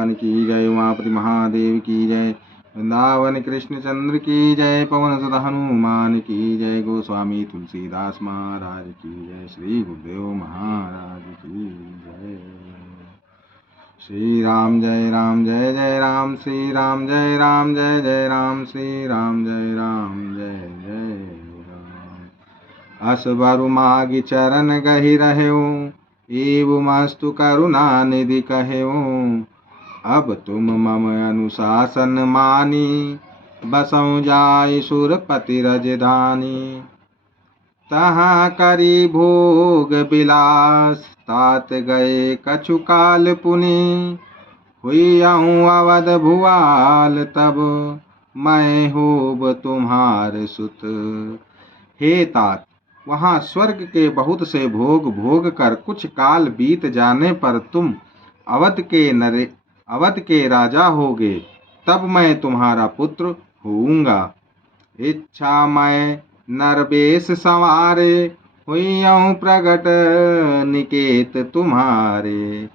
भगवान की जय। उमापति महादेव की जय। वृंदावन कृष्ण चंद्र की जय। पवन सुत हनुमान की जय। गोस्वामी तुलसीदास महाराज की जय। श्री गुरुदेव महाराज की जय। श्री राम जय जय राम। श्री राम जय जय राम। श्री राम जय जय राम। असबरु मागी चरण गहि रहेऊ, एवं मस्तु करुणा निधि कहेऊ। अब तुम मम अनुशासन मानी, बसऊँ जाय सुरपति रजधानी। तहाँ करी भोग बिलास, तात गए कछु काल पुनि। हुईअहूँ अवध भुआल, तब मैं होब तुम्हार सुत। हे तात, वहाँ स्वर्ग के बहुत से भोग भोग कर कुछ काल बीत जाने पर तुम अवध के राजा होगे, तब मैं तुम्हारा पुत्र होऊंगा। इच्छा मैं नरवेश संवारे, हुईअहूँ प्रगट निकेत तुम्हारे।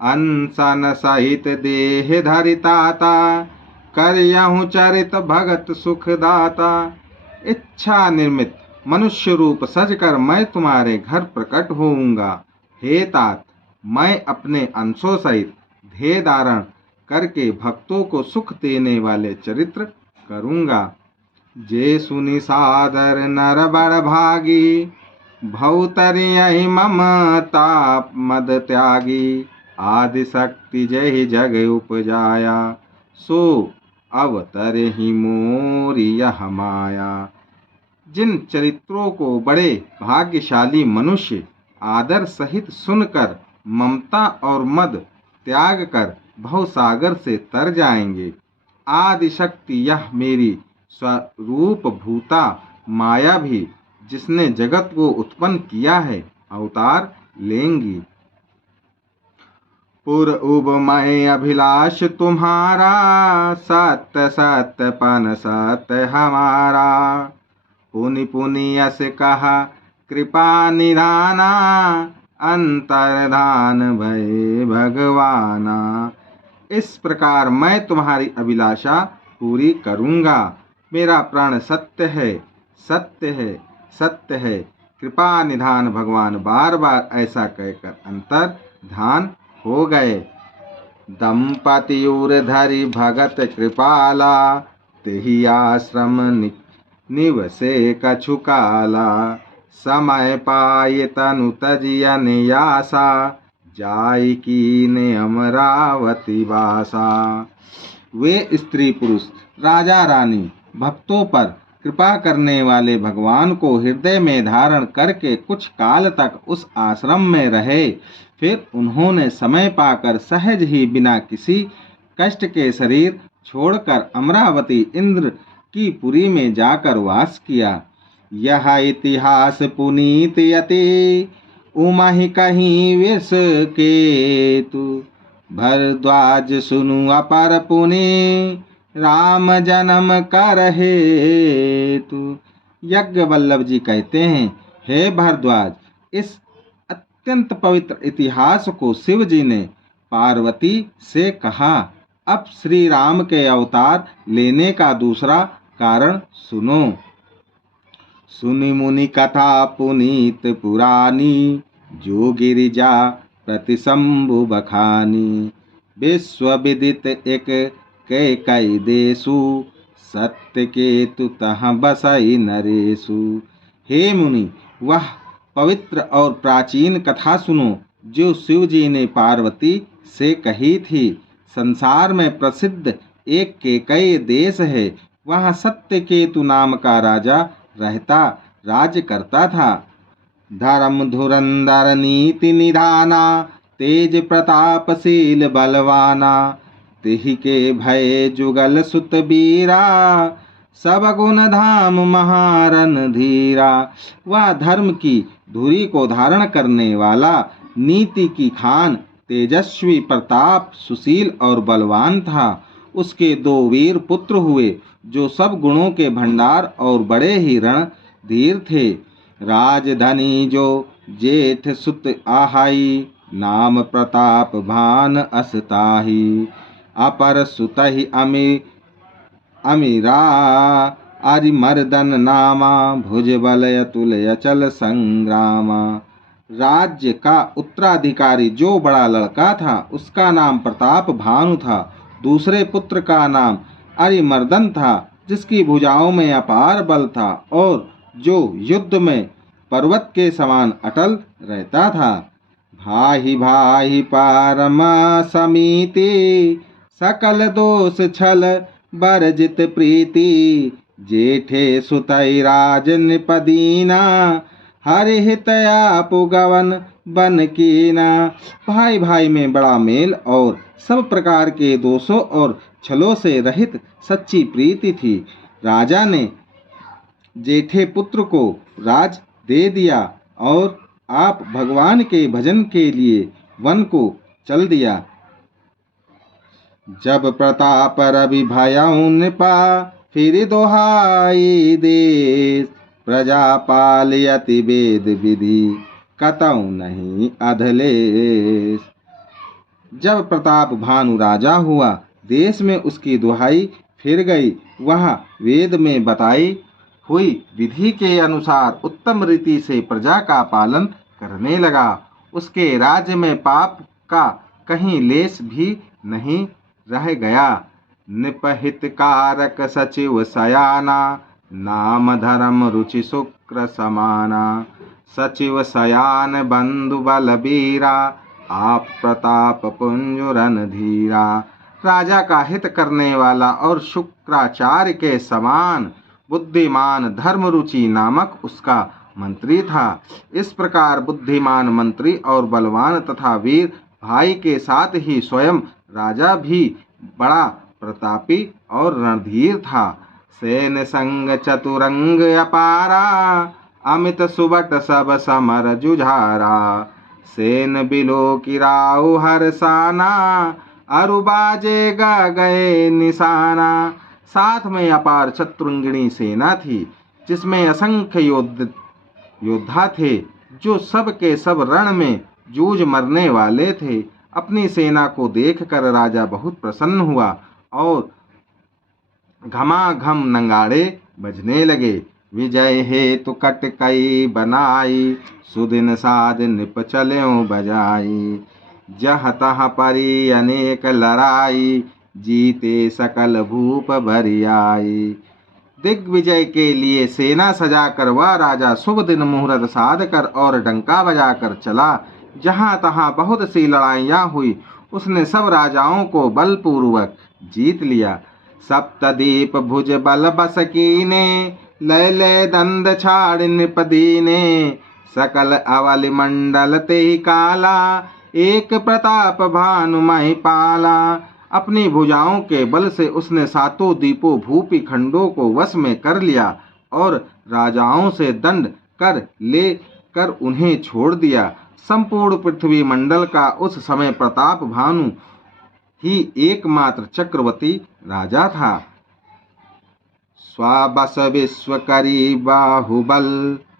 अनशन सहित देह धरिताता, करियहूँ चरित भगत सुखदाता। इच्छा निर्मित मनुष्य रूप सजकर मैं तुम्हारे घर प्रकट होऊंगा। हे तात, मैं अपने अंशों सहित देह धारण करके भक्तों को सुख देने वाले चरित्र करूंगा। जे सुनि सादर नर बड़ भागी, भवतरियहि ममता मद त्यागी। आदि शक्ति जय जग उपजाया, सो अवतरहि मोरि यह माया। जिन चरित्रों को बड़े भाग्यशाली मनुष्य आदर सहित सुनकर ममता और मद त्याग कर भवसागर से तर जाएंगे। आदि शक्ति यह मेरी स्वरूप भूता माया भी, जिसने जगत को उत्पन्न किया है, अवतार लेंगी। पूर्व मैं अभिलाष तुम्हारा, सत्य सत्य पन सत्य हमारा। पुनि पुनि यस कहा कृपा निधाना, अंतर्धान भय भगवाना। इस प्रकार मैं तुम्हारी अभिलाषा पूरी करूंगा। मेरा प्रण सत्य है, सत्य है, सत्य है। कृपा निधान भगवान बार बार ऐसा कहकर अंतर्धान हो गए। दंपति उर धरि भगत कृपाला, तेहि आश्रम निवसे कछु काला। समय पाए तनु तजियन यासा, जाय कीने अमरावती वासा। वे स्त्री पुरुष राजा रानी भक्तों पर कृपा करने वाले भगवान को हृदय में धारण करके कुछ काल तक उस आश्रम में रहे। फिर उन्होंने समय पाकर सहज ही बिना किसी कष्ट के शरीर छोड़कर अमरावती इंद्र की पुरी में जाकर वास किया। यह इतिहास पुनीत यति, उमहि कहीं विष केतु। भरद्वाज सुनु अपर पुनि, राम जन्म कर हेतु। यज्ञ वल्लभ जी कहते हैं, हे भरद्वाज, इस अत्यंत पवित्र इतिहास को शिव जी ने पार्वती से कहा। अब श्री राम के अवतार लेने का दूसरा कारण सुनो। सुनि मुनि कथा पुनीत पुरानी, जो गिरिजा प्रति शंभु बखानी। विश्व विदित एक कई देशु, सत्य केतु तहाँ बसई नरेशु। हे मुनि, वह पवित्र और प्राचीन कथा सुनो जो शिव जी ने पार्वती से कही थी। संसार में प्रसिद्ध एक कई देश है, वहाँ सत्य केतु नाम का राजा रहता राज्य करता था। धर्म धुरंधर नीति निधाना, तेज प्रतापशील बलवाना। तिहि के भय जुगल सुत बीरा, सब गुण धाम महारन धीरा। वह धर्म की धुरी को धारण करने वाला, नीति की खान, तेजस्वी, प्रताप, सुशील और बलवान था। उसके 2 वीर पुत्र हुए जो सब गुणों के भंडार और बड़े ही रणधीर थे। राजधनी जो जेठ सुत आहाई, नाम प्रताप भान असताही। अपर सुतहि अमीरा अरिमर्दन नामा भुजबल अतुल अचल संग्रामा। राज्य का उत्तराधिकारी जो बड़ा लड़का था उसका नाम प्रताप भानु था। दूसरे पुत्र का नाम अरिमर्दन था जिसकी भुजाओं में अपार बल था और जो युद्ध में पर्वत के समान अटल रहता था। भाई भाई पारमा समीति सकल दोष छल बरजित प्रीति। जेठे सुतई राज निपदीना हरिहित आपु गवन बन कीना। भाई भाई में बड़ा मेल और सब प्रकार के दोषों और छलों से रहित सच्ची प्रीति थी। राजा ने जेठे पुत्र को राज दे दिया और आप भगवान के भजन के लिए वन को चल दिया। जब प्रताप रवि भयउ नृपा फिर दोहाई देश। प्रजा पालयति वेद विधि कतौ नहीं अधलेश। जब प्रताप भानु राजा हुआ देश में उसकी दुहाई फिर गई। वह वेद में बताई हुई विधि के अनुसार उत्तम रीति से प्रजा का पालन करने लगा। उसके राज्य में पाप का कहीं लेश भी नहीं रह गया। निपहित कारक सचिव सयाना नाम धर्म रुचि शुक्र समाना। सचिव सयान बंधु बलबीरा आप प्रताप पुंजुरन धीरा। राजा का हित करने वाला और शुक्राचार्य के समान बुद्धिमान धर्मरुचि नामक उसका मंत्री था। इस प्रकार बुद्धिमान मंत्री और बलवान तथा वीर भाई के साथ ही स्वयं राजा भी बड़ा प्रतापी और रणधीर था। सेन संग चतुरंग अपारा अमित सुबट सब समर जुझारा। सेन बिलो किराउ हरसाना अरुबाजे गा गए निशाना। साथ में अपार चतुरंगिणी सेना थी जिसमें असंख्य योद्धा थे जो सब के सब रण में जूझ मरने वाले थे। अपनी सेना को देखकर राजा बहुत प्रसन्न हुआ और घमाघम नंगाड़े बजने लगे। विजय हेतु कटकई बनाई सुदिन साध निप चल्यों बजाई। जह तह परी अनेक लड़ाई जीते सकल भूप भरियाई। दिग्विजय के लिए सेना सजाकर वह राजा शुभ दिन मुहूर्त साध कर और डंका बजाकर चला। जहाँ तहाँ बहुत सी लड़ाइयाँ हुई। उसने सब राजाओं को बलपूर्वक जीत लिया। सप्तदीप भुज बल बस कीने लय लय दंड छाड़ नृपदीने। सकल अवलि मंडल ते काला एक प्रताप भानु महि पाला। अपनी भुजाओं के बल से उसने सातों द्वीपों भूपि खंडों को वश में कर लिया और राजाओं से दंड कर ले कर उन्हें छोड़ दिया। संपूर्ण पृथ्वी मंडल का उस समय प्रताप भानु ही एकमात्र चक्रवर्ती राजा था। स्वाबस विश्व करी बाहुबल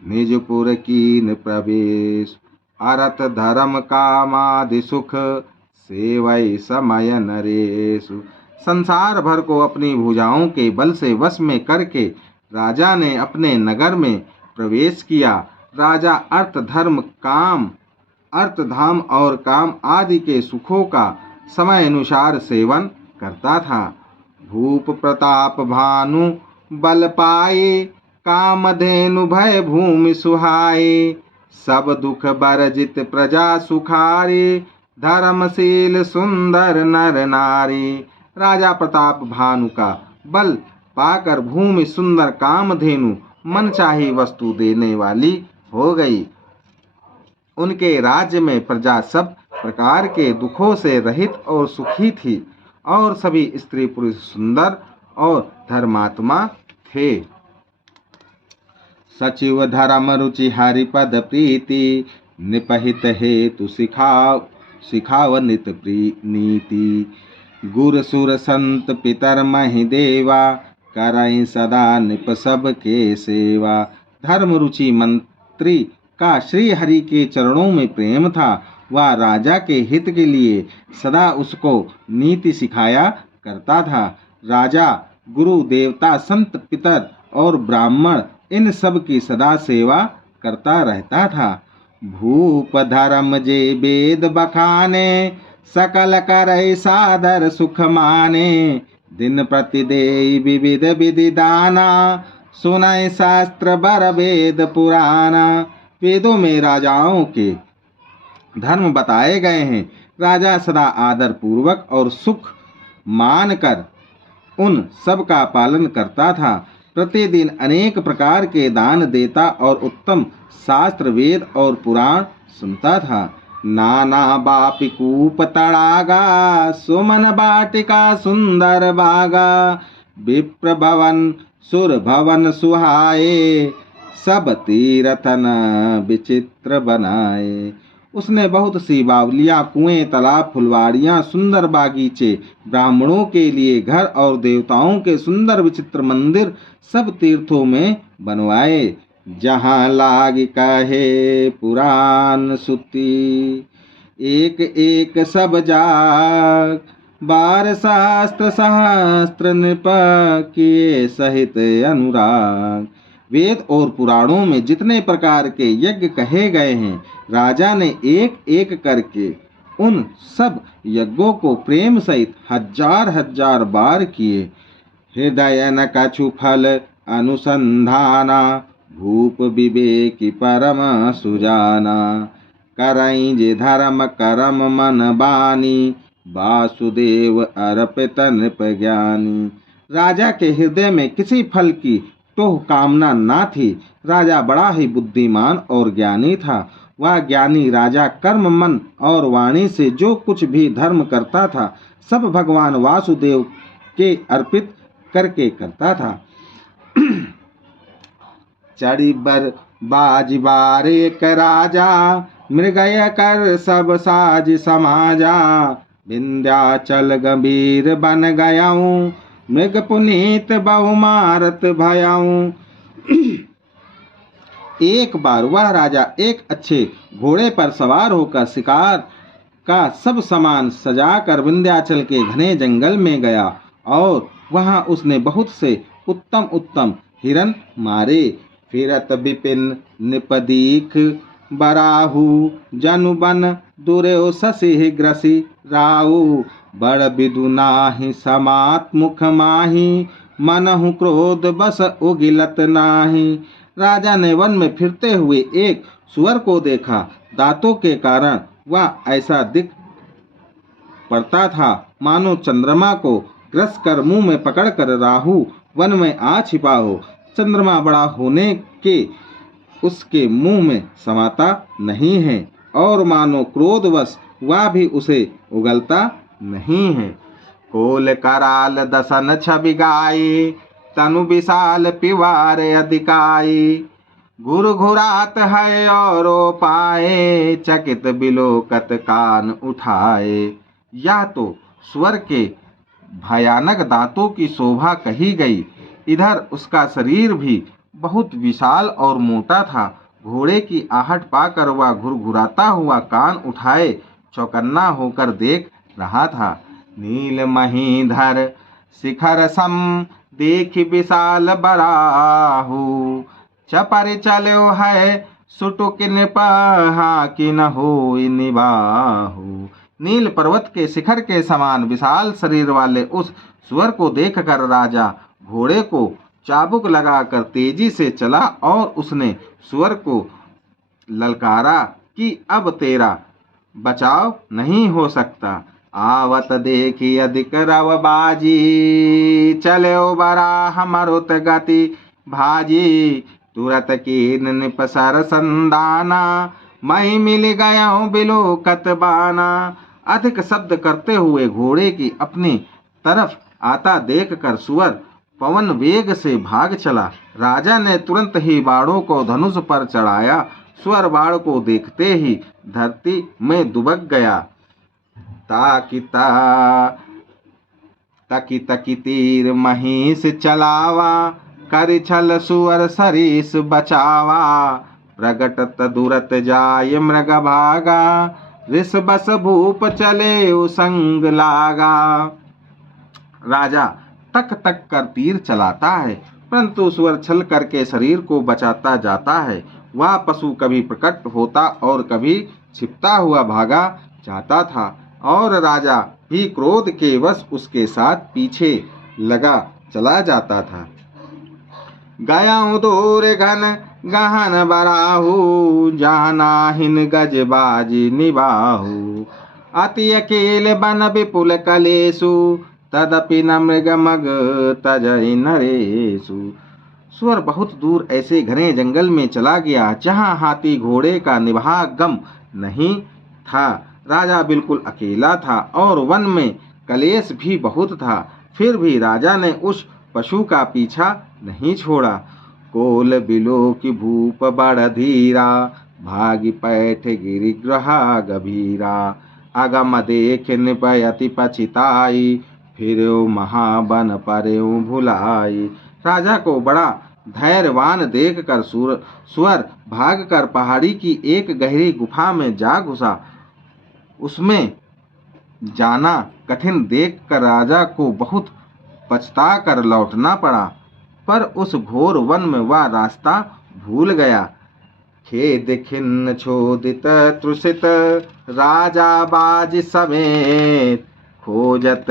निजपुर कीन प्रवेश। अरत धर्म कामादि सुख सेवै समय नरेशु। संसार भर को अपनी भुजाओं के बल से वश में करके राजा ने अपने नगर में प्रवेश किया। राजा अर्थ धाम और काम आदि के सुखों का समय अनुसार सेवन करता था। भूप प्रताप भानु बल पाए कामधेनु भय भूमि सुहाए। सब दुख बरजित प्रजा सुखारी धर्मशील सुंदर नर नारी। राजा प्रताप भानु का बल पाकर भूमि सुंदर कामधेनु मनचाही वस्तु देने वाली हो गई। उनके राज्य में प्रजा सब प्रकार के दुखों से रहित और सुखी थी और सभी स्त्री पुरुष सुंदर और धर्मात्मा थे। सचिव धर्म रुचि हरिपद प्रीति निपहित हेतु सिखाव नित नीति। गुर सुर संत पितर महि देवा करई सदा निप सब के सेवा। धर्म रुचि मंत्री का श्री हरि के चरणों में प्रेम था वह राजा के हित के लिए सदा उसको नीति सिखाया करता था। राजा गुरु देवता संत पितर और ब्राह्मण इन सब की सदा सेवा करता रहता था। भूप धर्म जे वेद बखाने सकल करई सादर सुख माने दिन प्रतिदेय विविध विधि दाना सुनय शास्त्र बर वेद पुराना। वेदों में राजाओं के धर्म बताए गए हैं। राजा सदा आदर पूर्वक और सुख मानकर उन सब का पालन करता था। प्रतिदिन अनेक प्रकार के दान देता और उत्तम शास्त्र वेद और पुराण सुनता था। नाना बापी कूप तड़ागा सुमन बाटिका सुंदर बागा विप्र भवन सुर भवन सुहाए सब तीरथन विचित्र बनाए। उसने बहुत सी बावलियाँ, कुएं, तालाब, फुलवाड़ियाँ, सुंदर बागीचे, ब्राह्मणों के लिए घर और देवताओं के सुंदर विचित्र मंदिर सब तीर्थों में बनवाए। जहाँ लाग कहे पुराण सुती एक एक सब जाग बार शास्त्र सहस्त्र नृप किए सहित अनुराग। वेद और पुराणों में जितने प्रकार के यज्ञ कहे गए हैं, राजा ने एक एक करके उन सब यज्ञों को प्रेम सहित हजार हजार बार किए। हृदय न कछु फल अनुसंधाना भूप विवेकी परम सुजाना करई जे धर्म करम मन बानी वासुदेव अर्पित नृप ज्ञानी। राजा के हृदय में किसी फल की तो कामना ना थी। राजा बड़ा ही बुद्धिमान और ज्ञानी था। वह ज्ञानी राजा कर्म मन और वाणी से जो कुछ भी धर्म करता था सब भगवान वासुदेव के अर्पित करके करता था। चढ़ी बर बाज बारे कर राजा मृगय कर सब साज समाजा विंध्याचल गंभीर बन गयाऊं मृग पुनीत बहुमारत भयाऊं। एक बार वह राजा एक अच्छे घोड़े पर सवार होकर शिकार का सब सामान सजाकर विंध्याचल के घने जंगल में गया और वहां उसने बहुत से उत्तम उत्तम हिरन मारे। फिरत विपिन निपदीख बराहु जनु बन दुर्यो शशि ग्रसी राहु बड़ बिदु नाही समात मुख माही मनहु क्रोध बस उगिलत नाही। राजा ने वन में फिरते हुए एक सुअर को देखा। दांतों के कारण वह ऐसा दिख पड़ता था मानो चंद्रमा को ग्रस कर मुंह में पकड़कर राहु वन में आ छिपा हो। चंद्रमा बड़ा होने के उसके मुंह में समाता नहीं है और मानो क्रोधवश वह भी उसे उगलता नहीं है। कोल कराल दसन छवि गाई तनु विशाल पिवार अधिकाई घुर घुरात है और पाए चकित बिलोकत कान उठाए। यह तो स्वर के भयानक दांतों की शोभा कही गई। इधर उसका शरीर भी बहुत विशाल और मोटा था। घोड़े की आहट पाकर वह घुरघुराता हुआ कान उठाए चौकन्ना होकर देख रहा था। नील महीधर शिखर सम देख विशाल बराहु चपर चलो है सुटुक निपहा कि न हो निबाहु। नील पर्वत के शिखर के समान विशाल शरीर वाले उस सुअर को देखकर राजा घोड़े को चाबुक लगाकर तेजी से चला और उसने सुअर को ललकारा कि अब तेरा बचाव नहीं हो सकता। आवत देखी अधिक रव बाजी चले बराह मरुत गति भाजी तुरत कीन निपसर संदाना मैं मिल गया बिलोकत बाना। अधिक शब्द करते हुए घोड़े की अपनी तरफ आता देखकर सुअर पवन वेग से भाग चला। राजा ने तुरंत ही बाणों को धनुष पर चढ़ाया। सुअर बाण को देखते ही धरती में दुबक गया। तकी तकी तीर महिष चलावा कर छल सुअर सरीस बचावा प्रगटत दुरत जाय मृग भागा ऋष बस भूप चले संग लागा। राजा तक तक कर तीर चलाता है, परंतु सुअर छल करके शरीर को बचाता जाता है। वह पशु कभी प्रकट होता और कभी छिपता हुआ भागा जाता था, और राजा भी क्रोध के वश उसके साथ पीछे लगा चला जाता था। गयाऊं दूर घन गहन बराहू, जानाहिन गजबाजी निबाहू। अति अकेले बन विपुल कलेसु, तदपि न मृग मग तजहि नरेसु। सुअर बहुत दूर ऐसे घने जंगल में चला गया जहाँ हाथी घोड़े का निभागम नहीं था। राजा बिल्कुल अकेला था और वन में कलेश भी बहुत था। फिर भी राजा ने उस पशु का पीछा नहीं छोड़ा। कोल बिलो की भूप बड़ धीरा, भागी पैठ गिरिग्रहा गभीरा। अगम देख निपयति पछिताई, फिरो महाबन पर्यो भुलाई। राजा को बड़ा धैर्यवान देखकर सुअर भागकर पहाड़ी की एक गहरी गुफा में जा घुसा। उसमें जाना कठिन देखकर राजा को बहुत पछता कर लौटना पड़ा, पर उस घोर वन में वह रास्ता भूल गया। खेद खिन्न छोदित तृषित, राजा बाज समेत, खोजत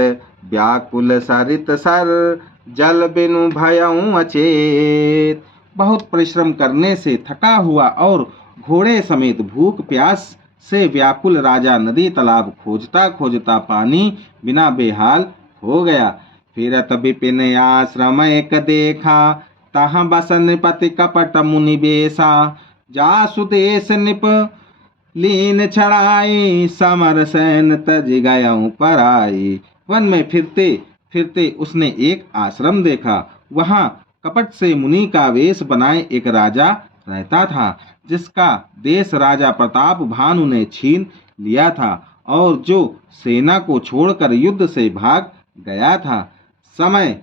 व्याकुल सरित सर, जल बिनु भयऊं अचेत। बहुत परिश्रम करने से थका हुआ और घोड़े समेत भूख प्यास से व्याकुल राजा नदी तालाब खोजता खोजता पानी बिना बेहाल हो गया। फिरत विपिन आश्रम एक देखा, तहाँ बस नृपति कपट मुनि बेसा। जासु देश निप लीन छड़ाई, समर सैन तज गयऊं पराई। वन में फिरते फिरते उसने एक आश्रम देखा। वहाँ कपट से मुनि का वेश बनाए एक राजा रहता था, जिसका देश राजा प्रताप भानु ने छीन लिया था और जो सेना को छोड़कर युद्ध से भाग गया था। समय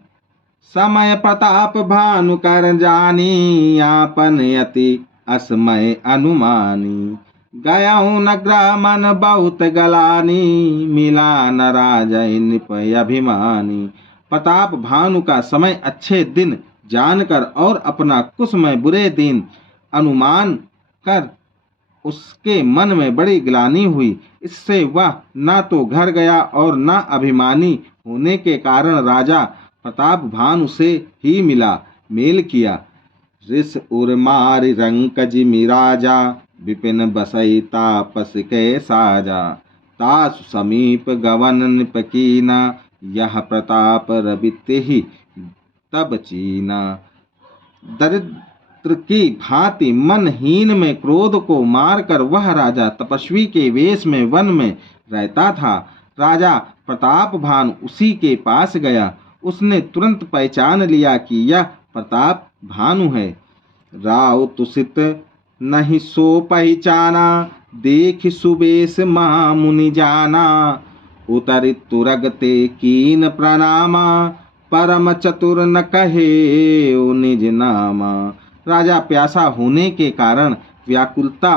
समय प्रताप भानु कर जानी, आपन यति असमय अनुमानी। गयाऊं नग्र मन बहुत गलानी, मिला न राजा निप अभिमानी। प्रताप भानु का समय अच्छे दिन जानकर और अपना कुसमय बुरे दिन अनुमान कर उसके मन में बड़ी ग्लानि हुई। इससे वह न तो घर गया और न अभिमानी होने के कारण राजा प्रताप भानु से ही मेल किया। ऋष उर्मारि रंक जिमि राजा, विपिन बसई तापस के साजा। तासु समीप गवन नृप कीना, यह प्रताप रविते ही तब चीना। दरिद्र की भांति मनहीन में क्रोध को मारकर वह राजा तपस्वी के वेश में वन में रहता था। राजा प्रताप भानु उसी के पास गया। उसने तुरंत पहचान लिया कि यह प्रताप भानु है। राव तुसित नहीं सो पहचाना, देख सुबेश महामुनि जाना। उतरित तुरगते कीन प्रणामा, परम चतुर न कहे निज नामा। राजा प्यासा होने के कारण व्याकुलता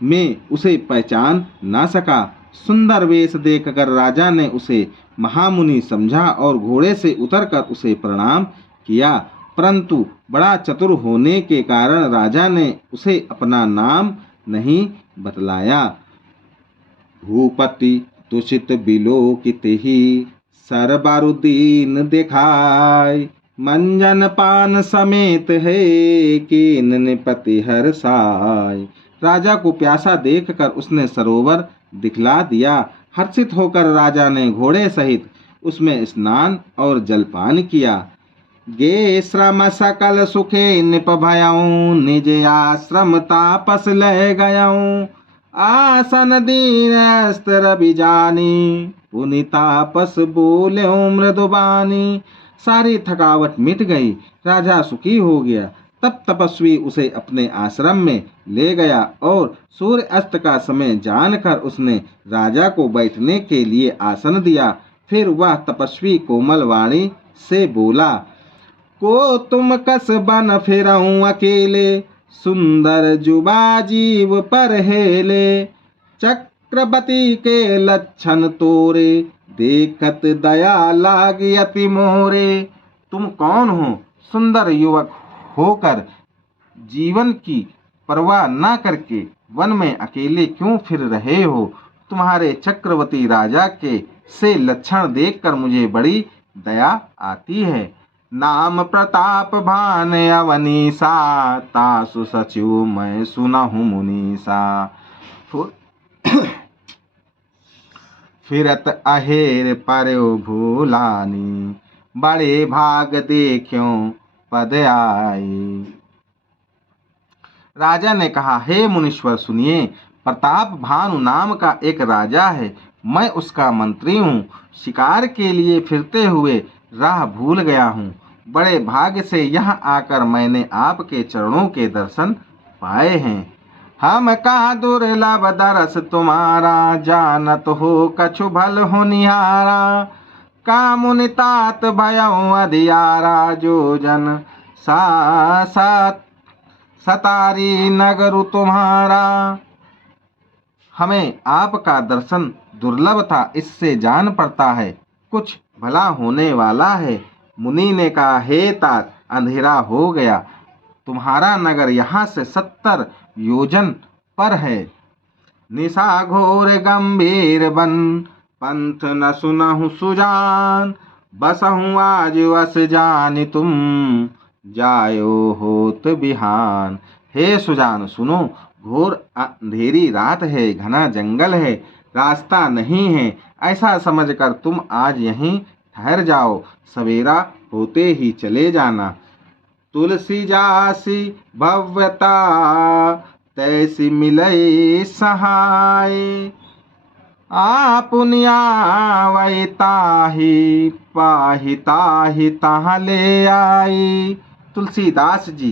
में उसे पहचान न सका। सुंदर वेश देखकर राजा ने उसे महामुनि समझा और घोड़े से उतरकर उसे प्रणाम किया, परंतु बड़ा चतुर होने के कारण राजा ने उसे अपना नाम नहीं बतलाया। भूपति तुषित बिलोकित ही, सरबारुदीन दिखाय। मंजन पान समेत है, कीन निपति हर्षाय। राजा को प्यासा देखकर उसने सरोवर दिखला दिया। हर्षित होकर राजा ने घोड़े सहित उसमें स्नान और जलपान किया। गे श्रम सकल सुखे निप भयऊं, निज आश्रम तापस लह गयऊं। आसन दीन अस्त्र बिजानी, पुनि तापस बोल्यों मृदुबानी। सारी थकावट मिट गई, राजा सुखी हो गया। तब तपस्वी उसे अपने आश्रम में ले गया और सूर्य अस्त का समय जानकर उसने राजा को बैठने के लिए आसन दिया। फिर वह तपस्वी कोमल वाणी से बोला, को तुम कस बन फिरऊं अकेले, सुंदर जुबा जीव पर हेले। चक्रवती के लक्षण तोरे, देखत दया लागी अति मोरे। तुम कौन हो? सुंदर युवक होकर जीवन की परवाह न करके वन में अकेले क्यों फिर रहे हो? तुम्हारे चक्रवर्ती राजा के से लक्षण देखकर मुझे बड़ी दया आती है। नाम प्रताप भान अवनीसा, तासु सचिव मैं सुनहु मुनीसा। फिरत अहेर पर्यो भूलानी, बड़े भाग देखियो पद आई। राजा ने कहा, हे मुनीश्वर सुनिए, प्रताप भानु नाम का एक राजा है, मैं उसका मंत्री हूँ। शिकार के लिए फिरते हुए राह भूल गया हूँ। बड़े भाग्य से यहाँ आकर मैंने आपके चरणों के दर्शन पाए हैं। हम का दुर्लभ दरस तुम्हारा, जानत हो कछु भल हो निहारा। का मुनि तात भयउ अधियारा, जो जन सतारी नगरु तुम्हारा। हमें आपका दर्शन दुर्लभ था, इससे जान पड़ता है कुछ भला होने वाला है। मुनि ने कहा, हे तात, अंधेरा हो गया, तुम्हारा नगर यहाँ से 70 योजन पर है। निशा घोर गंभीर बन, पंथ न सुनहु सुजान। बसहु आज वस जानि तुम, जायो होत बिहान। हे सुजान सुनो, घोर अंधेरी रात है, घना जंगल है, रास्ता नहीं है। ऐसा समझकर तुम आज यहीं ठहर जाओ, सवेरा होते ही चले जाना। तुलसी जासी भव्यता, तैसी मिलई सहाय। आपुनिया वै ताहि, पाहि ताहि तहाँ ले आई। तुलसीदास जी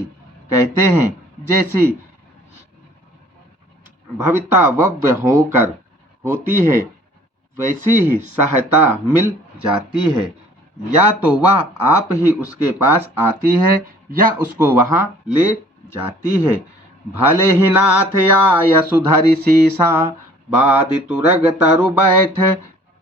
कहते हैं, जैसी भव्यता भव्य होकर होती है, वैसी ही सहायता मिल जाती है। या तो वह आप ही उसके पास आती है या उसको वहाँ ले जाती है। भले ही नाथ आय सुधरि सीसा, बाधि तुरग तरु बैठ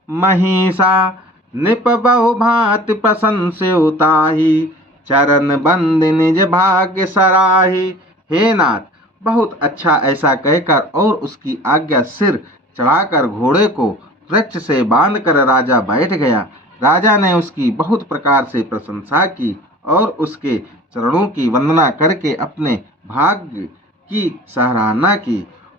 महिषा। निप बहु भांति प्रशंस्य उताही, चरण बंद निज भाग्य सराही। हे नाथ, बहुत अच्छा, ऐसा कहकर और उसकी आज्ञा सिर चढ़ाकर घोड़े को वृक्ष से बांधकर राजा बैठ गया। राजा ने उसकी बहुत प्रकार से प्रशंसा की और उसके चरणों की वंदना करके अपने भाग्य की सराहना की।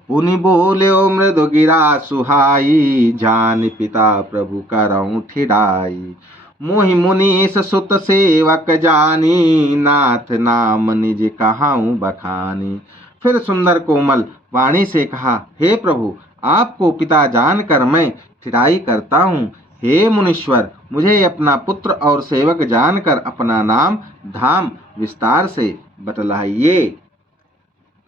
पुनि बोल्यो मृदु गिरा सुहाई, जान पिता प्रभु करऊं ठिठाई। मोहि मुनीश सुत सेवक जानी, नाथ नाम निज कहाऊं बखानी। फिर सुंदर कोमल वाणी से कहा, हे प्रभु, आपको पिता जानकर मैं ठिठाई करता हूँ। हे मुनीश्वर, मुझे अपना पुत्र और सेवक जानकर अपना नाम धाम विस्तार से बतलाइए।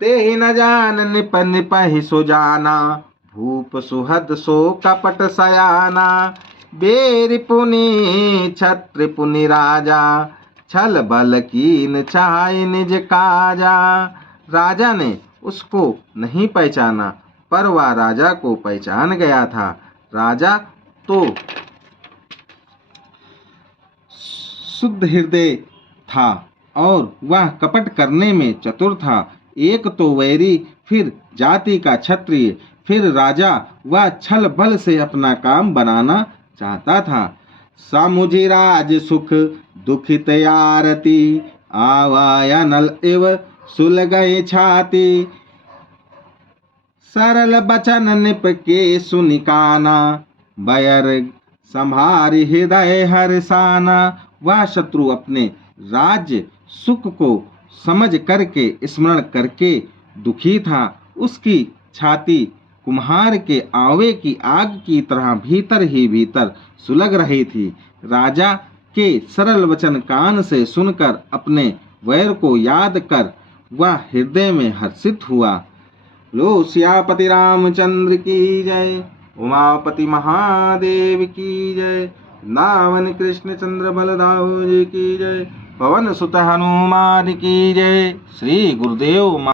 ते ही न जान निप निपहि सो जाना, भूप सुहद सो कपट सयाना। बेरि पुनि छत्र पुनि राजा, छल बल कीन चाहि निज काजा। राजा ने उसको नहीं पहचाना, पर वह राजा को पहचान गया था। राजा तो शुद्ध हृदय था और वह कपट करने में चतुर था। एक तो वैरी, फिर जाति का क्षत्रिय, फिर राजा, वह छल बल से अपना काम बनाना चाहता था। समुझिराज सुख दुखित आरती, आवाया नल एव सुलगए छाती। सरल बचन निप के सुनिकाना, बयर संभारी हृदय हर्षाना। वह शत्रु अपने राज्य सुख को समझ करके स्मरण करके दुखी था। उसकी छाती कुम्हार के आवे की आग की तरह भीतर ही भीतर सुलग रही थी। राजा के सरल वचन कान से सुनकर अपने वैर को याद कर वह हृदय में हर्षित हुआ। लो सियापति रामचंद्र की जय, उमापति महादेव की जय, नावन कृष्ण चंद्र बलदाऊ जी की जय, पवन सुत हनुमान की जय। श्री गुरुदेव।